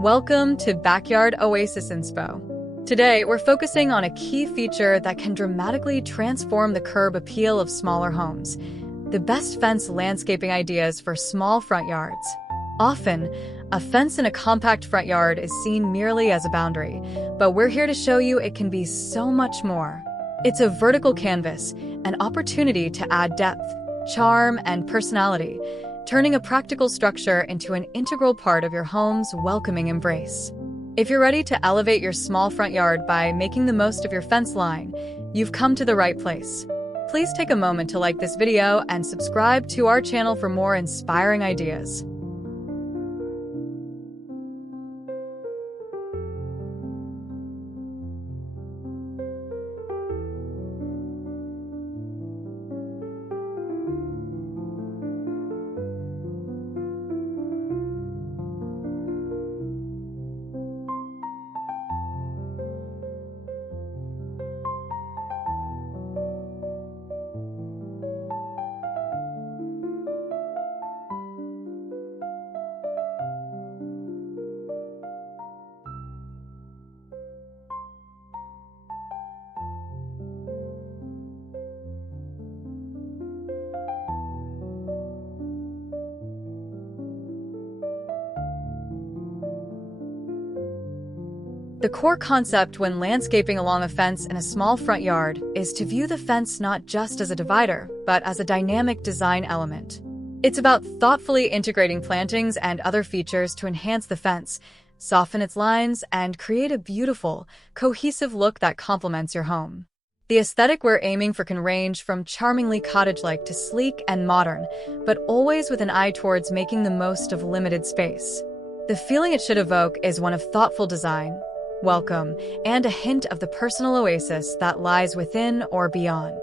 Welcome to Backyard Oasis Inspo. Today, we're focusing on a key feature that can dramatically transform the curb appeal of smaller homes: the best fence landscaping ideas for small front yards. Often, a fence in a compact front yard is seen merely as a boundary, but we're here to show you it can be so much more. It's a vertical canvas, an opportunity to add depth, charm, and personality, turning a practical structure into an integral part of your home's welcoming embrace. If you're ready to elevate your small front yard by making the most of your fence line, you've come to the right place. Please take a moment to like this video and subscribe to our channel for more inspiring ideas. The core concept when landscaping along a fence in a small front yard is to view the fence not just as a divider, but as a dynamic design element. It's about thoughtfully integrating plantings and other features to enhance the fence, soften its lines, and create a beautiful, cohesive look that complements your home. The aesthetic we're aiming for can range from charmingly cottage-like to sleek and modern, but always with an eye towards making the most of limited space. The feeling it should evoke is one of thoughtful design, welcome, and a hint of the personal oasis that lies within or beyond.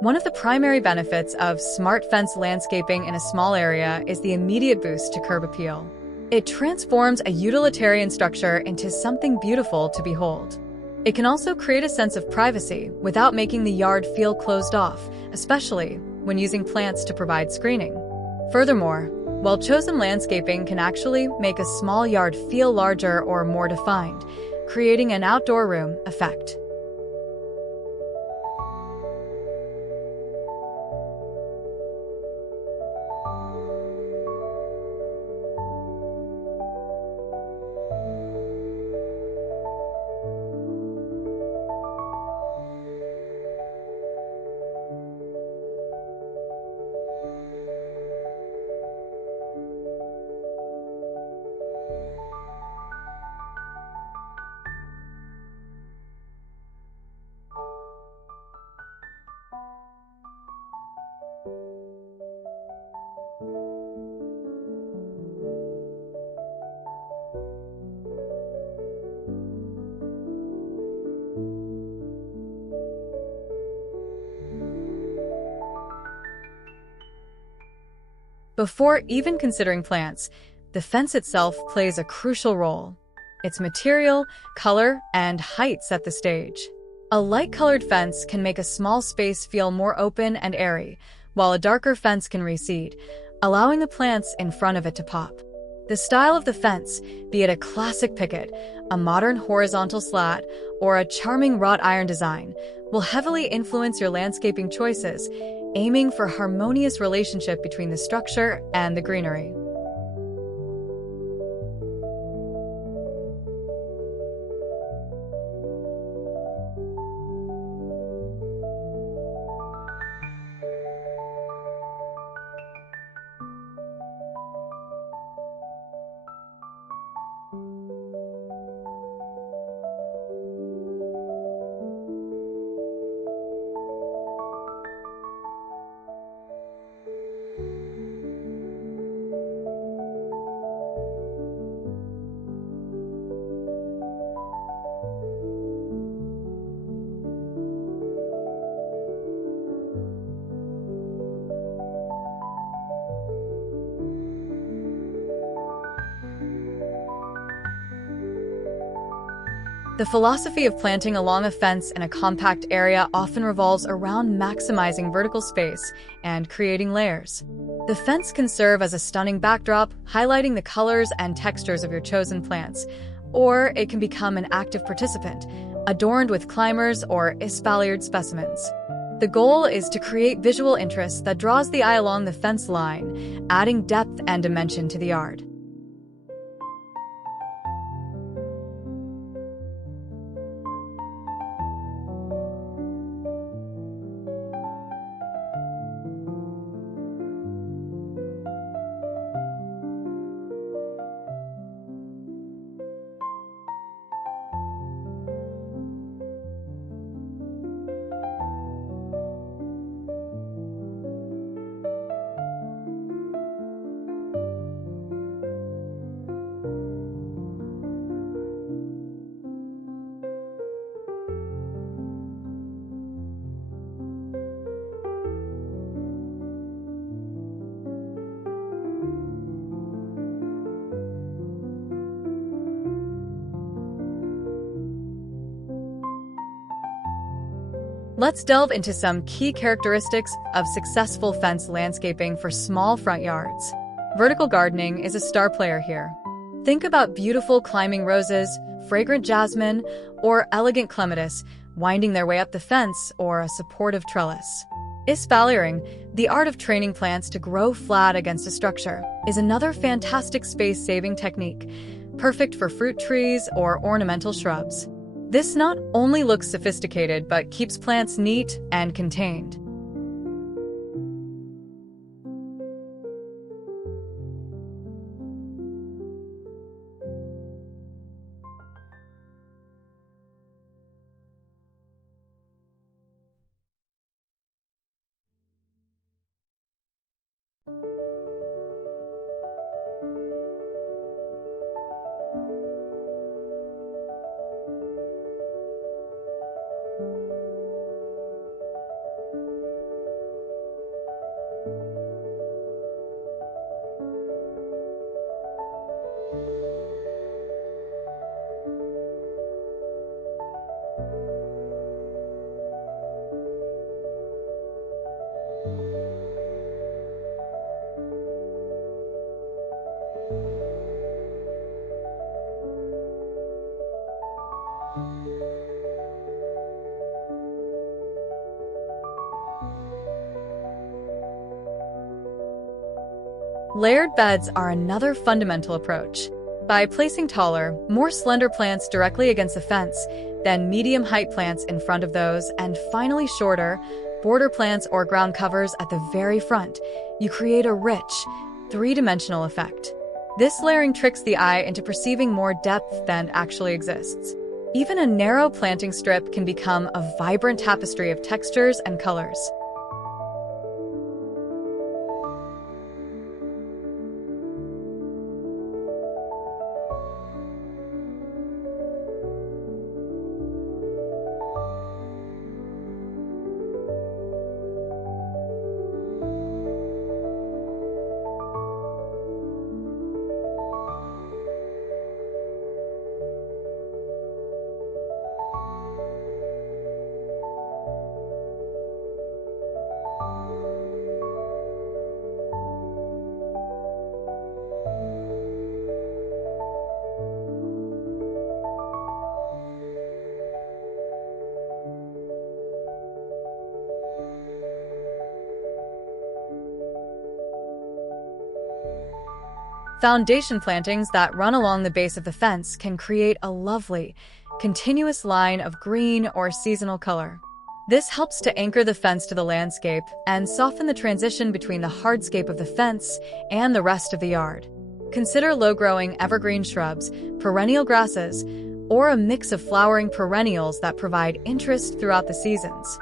One of the primary benefits of smart fence landscaping in a small area is the immediate boost to curb appeal. It transforms a utilitarian structure into something beautiful to behold. It can also create a sense of privacy without making the yard feel closed off, especially when using plants to provide screening. Furthermore, well-chosen landscaping can actually make a small yard feel larger or more defined, creating an outdoor room effect. Before even considering plants, the fence itself plays a crucial role. Its material, color, and height set the stage. A light-colored fence can make a small space feel more open and airy, while a darker fence can recede, allowing the plants in front of it to pop. The style of the fence, be it a classic picket, a modern horizontal slat, or a charming wrought iron design, will heavily influence your landscaping choices, aiming for a harmonious relationship between the structure and the greenery. The philosophy of planting along a fence in a compact area often revolves around maximizing vertical space and creating layers. The fence can serve as a stunning backdrop, highlighting the colors and textures of your chosen plants, or it can become an active participant, adorned with climbers or espaliered specimens. The goal is to create visual interest that draws the eye along the fence line, adding depth and dimension to the yard. Let's delve into some key characteristics of successful fence landscaping for small front yards. Vertical gardening is a star player here. Think about beautiful climbing roses, fragrant jasmine, or elegant clematis winding their way up the fence or a supportive trellis. Espaliering, the art of training plants to grow flat against a structure, is another fantastic space-saving technique, perfect for fruit trees or ornamental shrubs. This not only looks sophisticated, but keeps plants neat and contained. Layered beds are another fundamental approach. By placing taller, more slender plants directly against the fence, then medium-height plants in front of those, and finally shorter, border plants or ground covers at the very front, you create a rich, three-dimensional effect. This layering tricks the eye into perceiving more depth than actually exists. Even a narrow planting strip can become a vibrant tapestry of textures and colors. Foundation plantings that run along the base of the fence can create a lovely, continuous line of green or seasonal color. This helps to anchor the fence to the landscape and soften the transition between the hardscape of the fence and the rest of the yard. Consider low-growing evergreen shrubs, perennial grasses, or a mix of flowering perennials that provide interest throughout the seasons.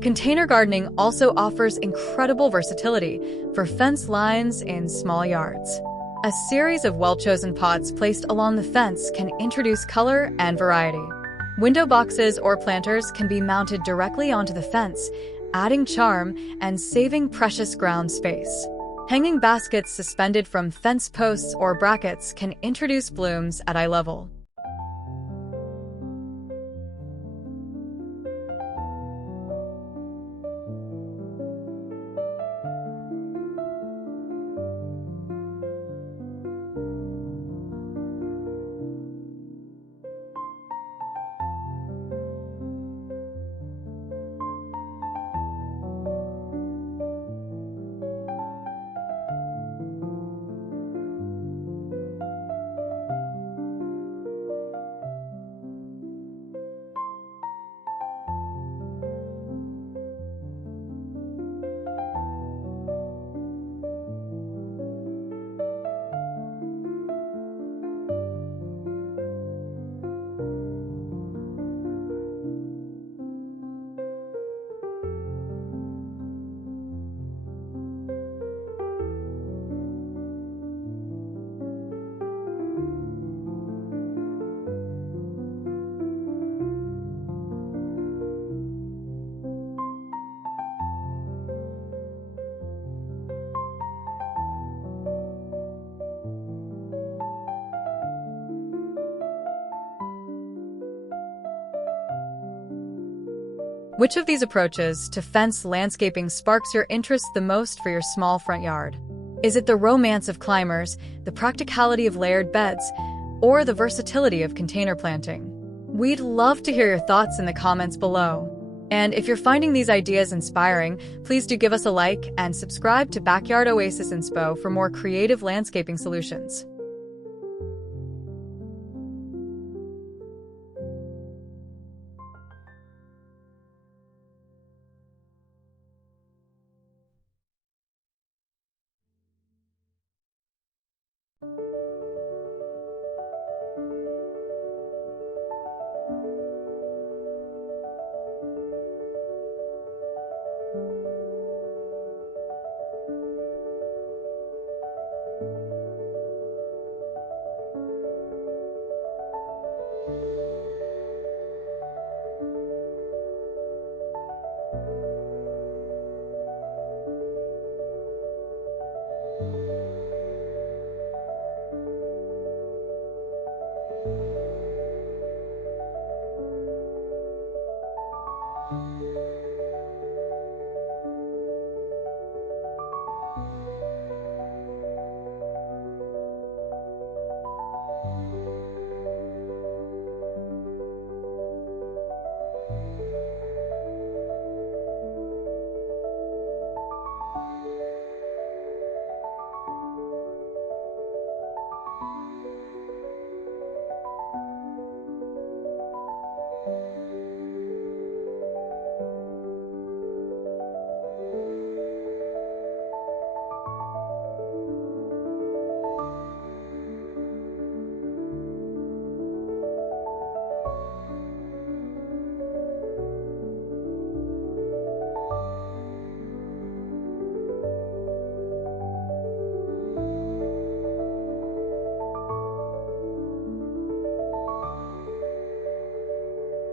Container gardening also offers incredible versatility for fence lines in small yards. A series of well-chosen pots placed along the fence can introduce color and variety. Window boxes or planters can be mounted directly onto the fence, adding charm and saving precious ground space. Hanging baskets suspended from fence posts or brackets can introduce blooms at eye level. Which of these approaches to fence landscaping sparks your interest the most for your small front yard? Is it the romance of climbers, the practicality of layered beds, or the versatility of container planting? We'd love to hear your thoughts in the comments below. And if you're finding these ideas inspiring, please do give us a like and subscribe to Backyard Oasis Inspo for more creative landscaping solutions.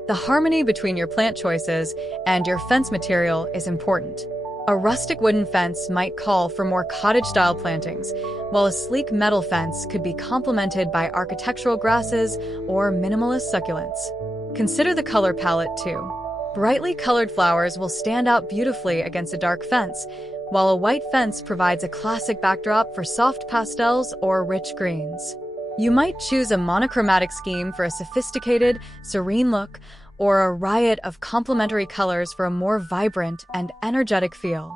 The harmony between your plant choices and your fence material is important. A rustic wooden fence might call for more cottage-style plantings, while a sleek metal fence could be complemented by architectural grasses or minimalist succulents. Consider the color palette too. Brightly colored flowers will stand out beautifully against a dark fence, while a white fence provides a classic backdrop for soft pastels or rich greens. You might choose a monochromatic scheme for a sophisticated, serene look, or a riot of complementary colors for a more vibrant and energetic feel.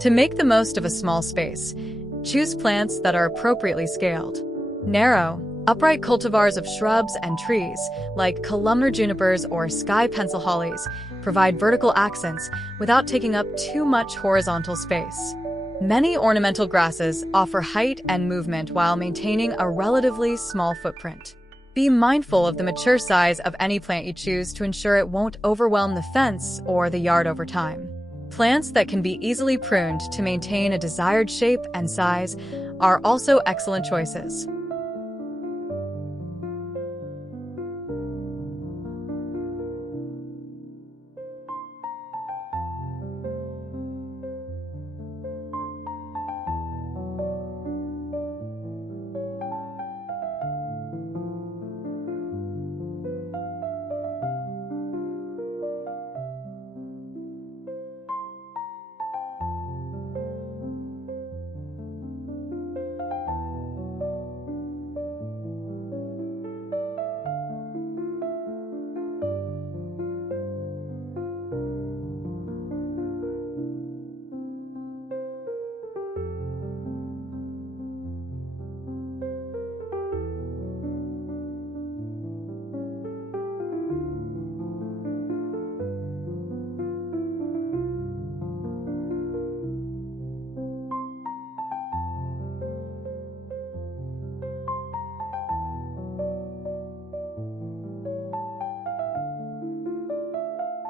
To make the most of a small space, choose plants that are appropriately scaled. Narrow, upright cultivars of shrubs and trees, like columnar junipers or sky pencil hollies, provide vertical accents without taking up too much horizontal space. Many ornamental grasses offer height and movement while maintaining a relatively small footprint. Be mindful of the mature size of any plant you choose to ensure it won't overwhelm the fence or the yard over time. Plants that can be easily pruned to maintain a desired shape and size are also excellent choices.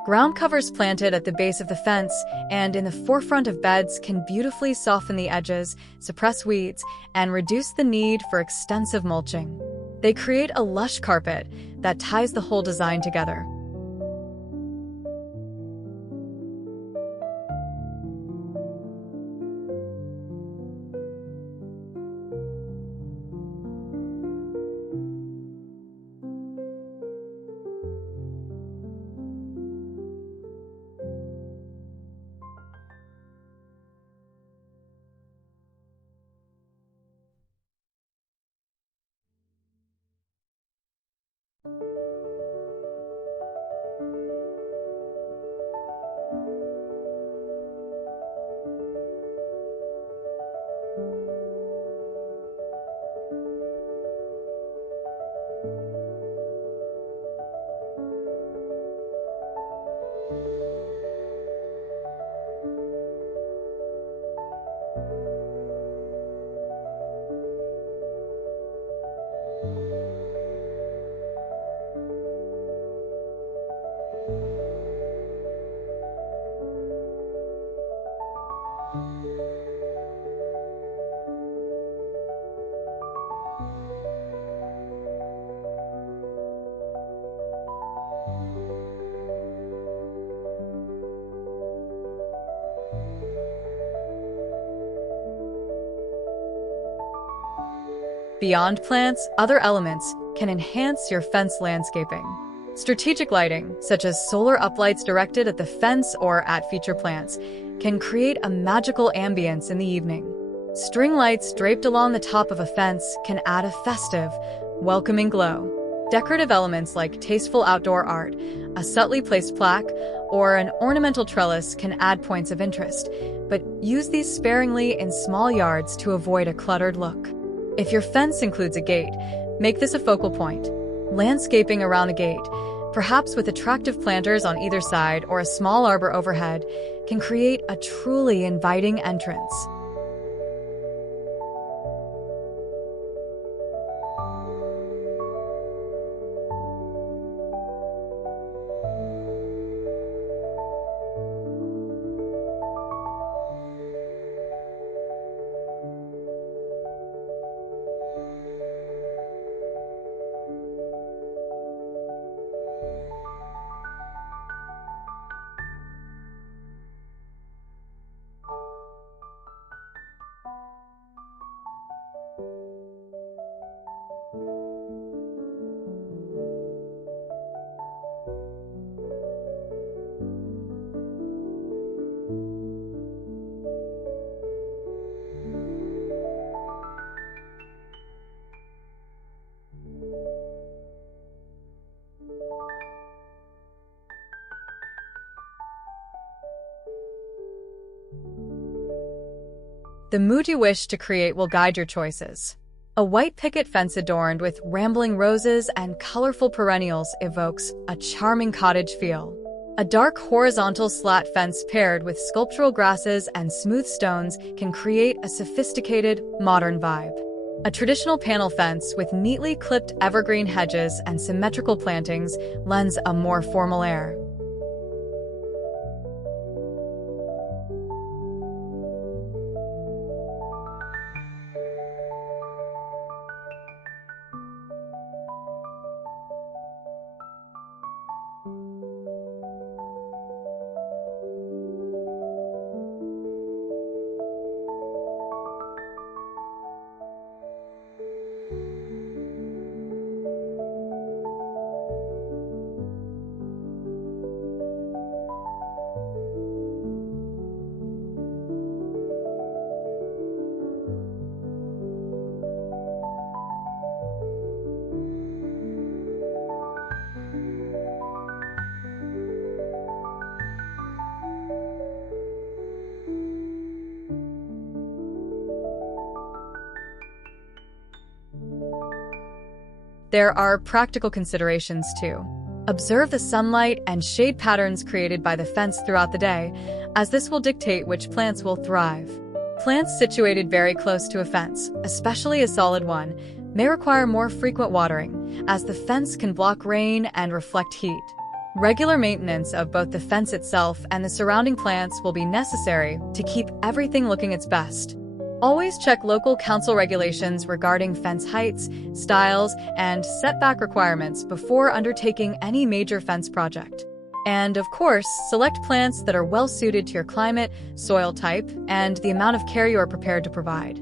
Ground covers planted at the base of the fence and in the forefront of beds can beautifully soften the edges, suppress weeds, and reduce the need for extensive mulching. They create a lush carpet that ties the whole design together. Beyond plants, other elements can enhance your fence landscaping. Strategic lighting, such as solar uplights directed at the fence or at feature plants, can create a magical ambience in the evening. String lights draped along the top of a fence can add a festive, welcoming glow. Decorative elements like tasteful outdoor art, a subtly placed plaque, or an ornamental trellis can add points of interest, but use these sparingly in small yards to avoid a cluttered look. If your fence includes a gate, make this a focal point. Landscaping around a gate, perhaps with attractive planters on either side or a small arbor overhead, can create a truly inviting entrance. The mood you wish to create will guide your choices. A white picket fence adorned with rambling roses and colorful perennials evokes a charming cottage feel. A dark horizontal slat fence paired with sculptural grasses and smooth stones can create a sophisticated, modern vibe. A traditional panel fence with neatly clipped evergreen hedges and symmetrical plantings lends a more formal air. There are practical considerations too. Observe the sunlight and shade patterns created by the fence throughout the day, as this will dictate which plants will thrive. Plants situated very close to a fence, especially a solid one, may require more frequent watering, as the fence can block rain and reflect heat. Regular maintenance of both the fence itself and the surrounding plants will be necessary to keep everything looking its best. Always check local council regulations regarding fence heights, styles, and setback requirements before undertaking any major fence project. And of course, select plants that are well suited to your climate, soil type, and the amount of care you are prepared to provide.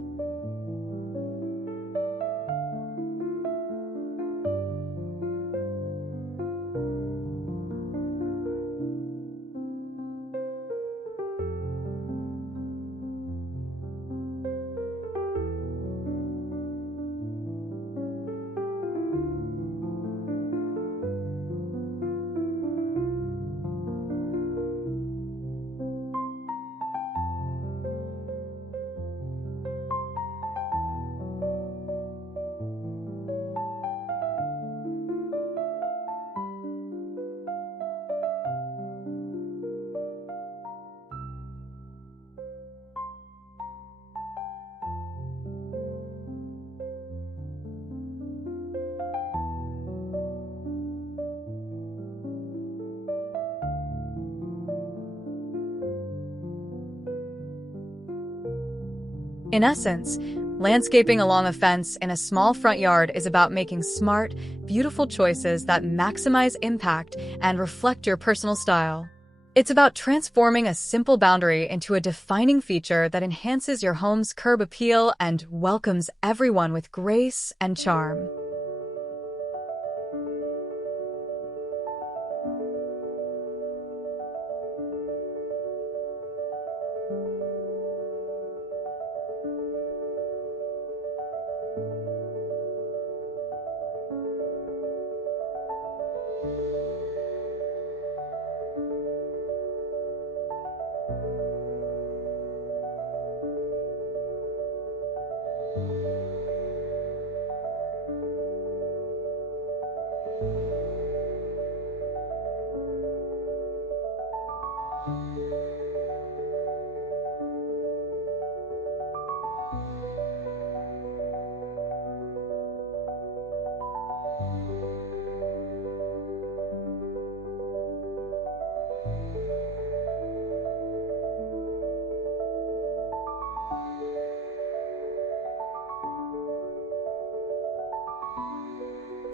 In essence, landscaping along a fence in a small front yard is about making smart, beautiful choices that maximize impact and reflect your personal style. It's about transforming a simple boundary into a defining feature that enhances your home's curb appeal and welcomes everyone with grace and charm.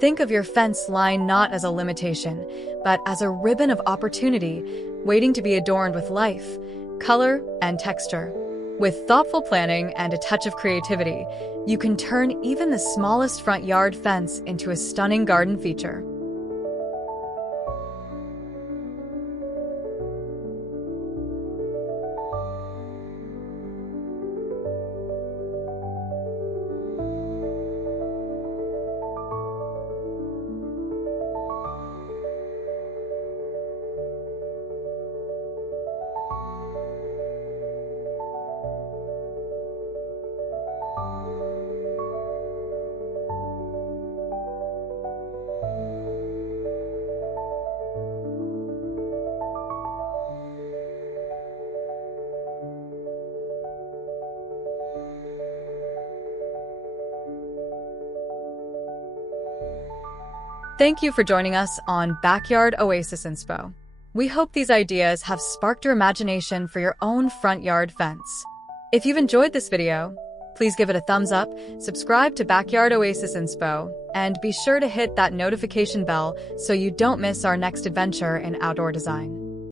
Think of your fence line not as a limitation, but as a ribbon of opportunity waiting to be adorned with life, color, and texture. With thoughtful planning and a touch of creativity, you can turn even the smallest front yard fence into a stunning garden feature. Thank you for joining us on Backyard Oasis Inspo. We hope these ideas have sparked your imagination for your own front yard fence. If you've enjoyed this video, please give it a thumbs up, subscribe to Backyard Oasis Inspo, and be sure to hit that notification bell so you don't miss our next adventure in outdoor design.